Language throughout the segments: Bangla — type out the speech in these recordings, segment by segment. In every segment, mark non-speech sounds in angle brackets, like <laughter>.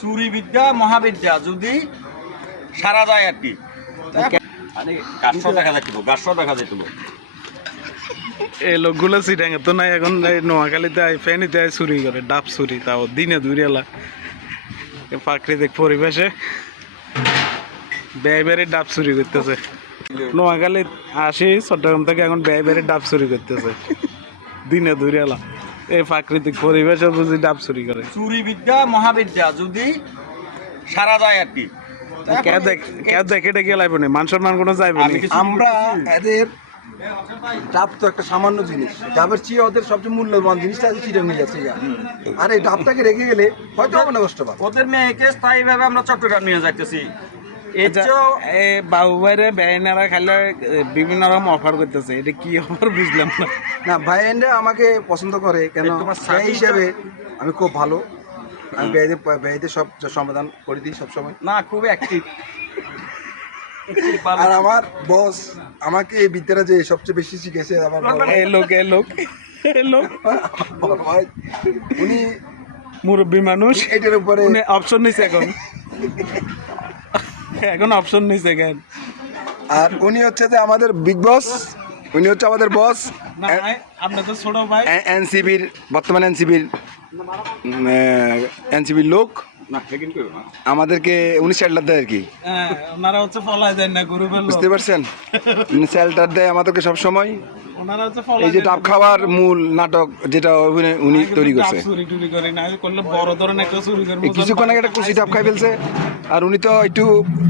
চুরি বিদ্যা মহাবিদ্যা যদি সারা যায় আর কি। দেখা যাচ্ছিল গাছও দেখা যেত এই লোকগুলো সিটাঙ্গে তো নাই এখন নোয়াখালীতে আয় ফেনিতে আয় চুরি করে ডাব চুরি তাও দিনে দুরিয়ালা প্রাকৃতিক পরিবেশে ব্যয় বেড়ে ডাব চুরি করতেছে। নোয়াখালী আসি চট্টগ্রাম থেকে এখন ব্যয় বেড়ে ডাব চুরি করতেছে। দিনে দুরিয়ালা এই প্রাকৃতিক পরিবেশে বুঝি ডাব চুরি করে। চুরি বিদ্যা মহাবিদ্যা যদি সারা যায় আর কি। কে দেখে ডেকে লাইব নি মান সম্মান কোনো যাইব আমি আমরা এদের ডাব তো একটা সামান্য জিনিস। ডাবের চেয়ে ওদের সবচেয়ে মূল্যবান জিনিসটা আছে চিড়ে নিয়ে যাচ্ছে আর এই ডাবটাকে রেখে গেলে হয়তো হবে না কষ্ট পাবে। ওদের মেয়েকে স্থায়ীভাবে আমরা চট্টগ্রাম নিয়ে যাইতেছি। বাবু ভাইরে বিভিন্ন রকম অফার করতেছে। এটা কি অফার বুঝলাম না। আমাকে পছন্দ করে কেন? তোমার সেই হিসাবে আমি খুব ভালো। আমি ব্যয়দের ব্যয়দের সব সমাধান করে দিই সবসময়। না খুব অ্যাক্টিভ আর আমার বস আমাকে এই বিদ্যাটা যে সবচেয়ে বেশি শিখেছে আমার লোক এ লোক লোক। উনি মুরব্বী মানুষ। এটার উপরে অপশন নিছে এখন। <laughs> এখন অপশন নিছে কেন? আর উনি হচ্ছে যে আমাদের বিগ বস উনি হচ্ছে আমাদের বস না তো ছোট ভাই। এনসিবির বর্তমান এনসিবির এনসিবির লোক। আমাদেরকে উনি শেল্টার দেয় আর কি। হ্যাঁ, ওনারা হচ্ছে ফলাই দেন না গ্রুপের বুঝতে পারছেন? উনি শেল্টার দেয় আমাদেরকে সব সময় এই যে ডাব খাওয়ার মূল নাটক যেটা অভিনয় উনি তৈরি করছে। কিছুক্ষণ আগে একটা কচি ডাব খাই ফেলছে আর উনি তো একটু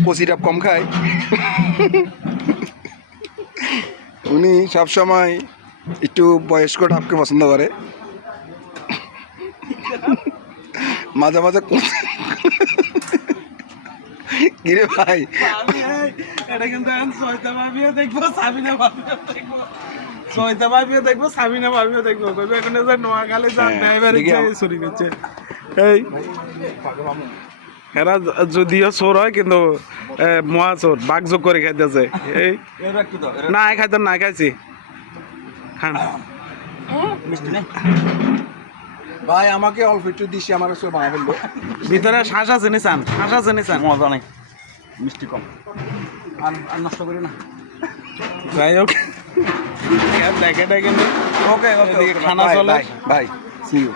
কচি ডাব কম খায়। উনি সব সময় একটু বয়স্ক ডাবকে পছন্দ করে। মাঝে মাঝে কিরে ভাই? এটা কিন্তু দেখব। সাবিনা ভাবিও দেখব সৈতা ভাবিও দেখব সাবিনা ভাবিও দেখব। কইবে এখন যে নোয়াখালী যান হ্যাঁ, ড্রাইভার চুরি করছে। এই এরা যদিও চোর হয় কিন্তু এ, মহা চোর বাঘযোগ করে খাইতেছে। এই এর একটু দাও এর না এই খাইতে না খাইছি। খান। মিষ্টি নেই ভাই আমাকে অল্প একটু দিছি আমার কাছে বানা ফেলল ভিতরে শ্বাস আছে নি চান? শ্বাস আছে নি চান? মজা নেই মিষ্টি কম। আর আর নষ্ট করি না। যাই হোক। দেখে দেখে ওকে এদিকে খানা ভাই, চলে। ভাই সি ইউ